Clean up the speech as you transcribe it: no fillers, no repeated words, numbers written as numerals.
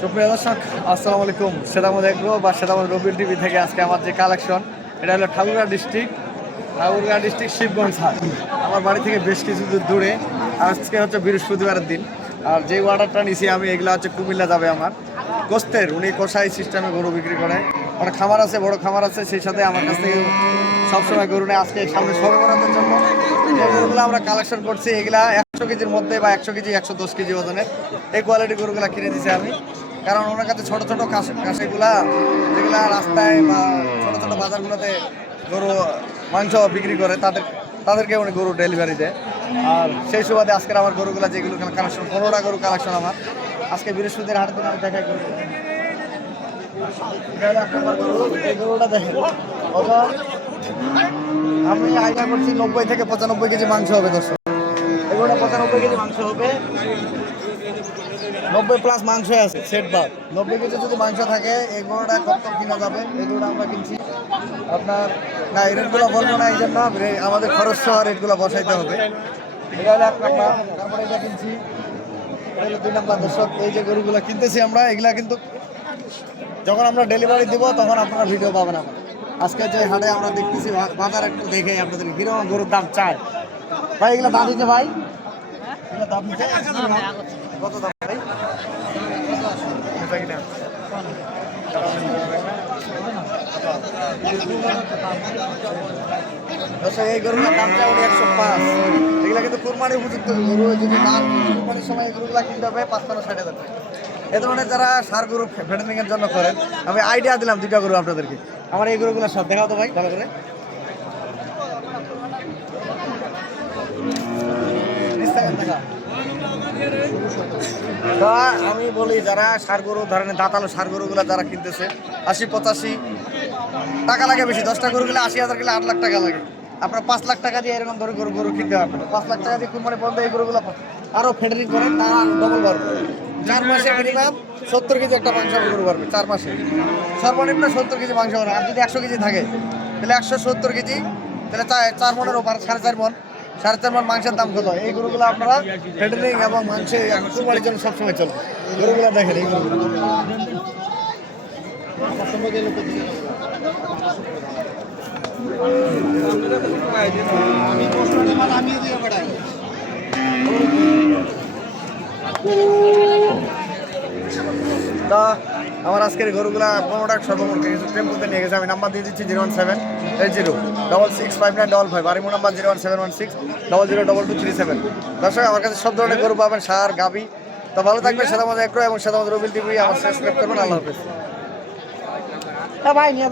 সুপ্রিয় দর্শক, আসসালামু আলাইকুম। সেদামদ এগ্রো বা সেদামদ রবিল টিভি থেকে আজকে আমার যে কালেকশন, এটা হলো ঠাকুরগাঁও ডিস্ট্রিক্ট শিবগঞ্জ হাট। আমার বাড়ি থেকে বেশ কিছু দূর দূরে। আজকে হচ্ছে বৃহস্পতিবারের দিন। আর যে অর্ডারটা নিছি আমি, এগুলো হচ্ছে কুমিল্লা যাবে আমার গোস্তের। উনি কষাই সিস্টেমে গরু বিক্রি করে। ওনার খামার আছে, বড় খামার আছে, সেই সাথে আমার কাছ থেকে সবসময় গরু নেয়। আজকে সামনে সবে বরাতের জন্য যে গরুগুলো আমরা কালেকশন করছি, এগুলা 100 কেজির মধ্যে বা 100 কেজি 110 কেজি ওজনের এই কোয়ালিটি গরুগুলা কিনে দিছি আমি। কারণ ওনার কাছে ছোটো ছোটো কাশিগুলা, যেগুলা রাস্তায় বা ছোটো ছোটো বাজারগুলোতে গরু মাংস বিক্রি করে, তাদেরকে উনি গরু ডেলিভারি দেয়। আর সেই সুবাদে আজকের আমার গরুগুলা যেগুলো কালেকশন, 15টা গরু কালেকশন আমার আজকে বৃহস্পতির হাটের দিন আমি দেখাই করি। এই গরুটা দেখেন, আমি আইডিয়া করছি 90 থেকে 95 কেজি মাংস হবে। দর্শক, এগুলো 95 কেজি মাংস হবে, 90+ মাংস আছে সেট বাদ। 90 কেজি যদি মাংস থাকে এই গরুটা কত কিনা যাবে? এই গরুটা আমরা কিনছি আপনার, না এই রেটগুলো বলবো না, এই জন্য আমাদের খরচ সহ রেটগুলো বসাইতে হবে। এটা হলো 1 নাম্বার। তারপরে এটা কিনছি, এটা হলো 2 নাম্বার। দর্শক, এই যে গরুগুলো কিনতেছি আমরা, এগুলা কিন্তু যখন আমরা ডেলিভারি দিব তখন আপনারা ভিডিও পাবেন। আমার আজকে যে হাটে আমরা দেখতেছি বাজার, একটু দেখে আপনাদের কিরকম গরুর দাম চায়। ভাই এগুলো দাম দিচ্ছে, ভাই এগুলো দাম দিচ্ছে কত দাম ভাই? এই গরুগুলোর দামটা 105। এগুলা কিন্তু কুরবানি উপযুক্ত গরু। যদি দাম কুরবানির সময় এই গরুগুলা কিনতে হবে 55-60 হাজার টাকা। এ ধরনের যারা সার গরু ফেডারিং এর জন্য করেন, আমি আইডিয়া দিলাম 2টা গরু আপনাদেরকে। আমার এই গরুগুলো সব দেখাও তো ভাই ভালো করে। আমি বলি, যারা সার গরু ধরনের দাঁতালো সার গরুগুলো যারা কিনতেছে, 80-85 টাকা লাগে বেশি। 10টা গরু গেলে 80,000 গেলে 8 লাখ টাকা লাগে। আপনার 5 লাখ টাকা দিয়ে এরকম ধরে গরু কিনতে হবে। 5 লাখ টাকা দিয়ে কুরবানি পর্যন্ত এই গরুগুলো আরো ফেডারিং করেন, তারা ডবল পারবে। 4 মাসে মিনিমাম 70 কেজি একটা মাংস গরু পারবে। 4 মাসে সর্বনিম্ন 70 কেজি মাংস পারবে। আর যদি 100 কেজি থাকে তাহলে 170 কেজি, তাহলে 4 মনের ওপর 4.5 মন। 4.5 মন মাংসের দাম কত? এই গরুগুলো আপনারা ফেডারিং এবং মাংসে কুরবানির জন্য সবসময় চলবে। গরুগুলো দেখেন, এই গরুগুলো তা আমার আজকের গরুগুলা 15টা সর্বমোট কিছু টেম্পোতে নিয়ে গেছে। আমি নাম্বার দিয়ে দিচ্ছি 01780665955। বাড়িমো নাম্বার 01716002237। দর্শক, আমার কাছে সব ধরনের গরু পাবেন, সার গাবি। তো ভালো থাকবেন। সেদামদ এগ্রো এবং সেদামদ রবিল টিভি আমার সাবস্ক্রাইব করবেন। আল্লাহ হাফেজ। ভাই নিয়ে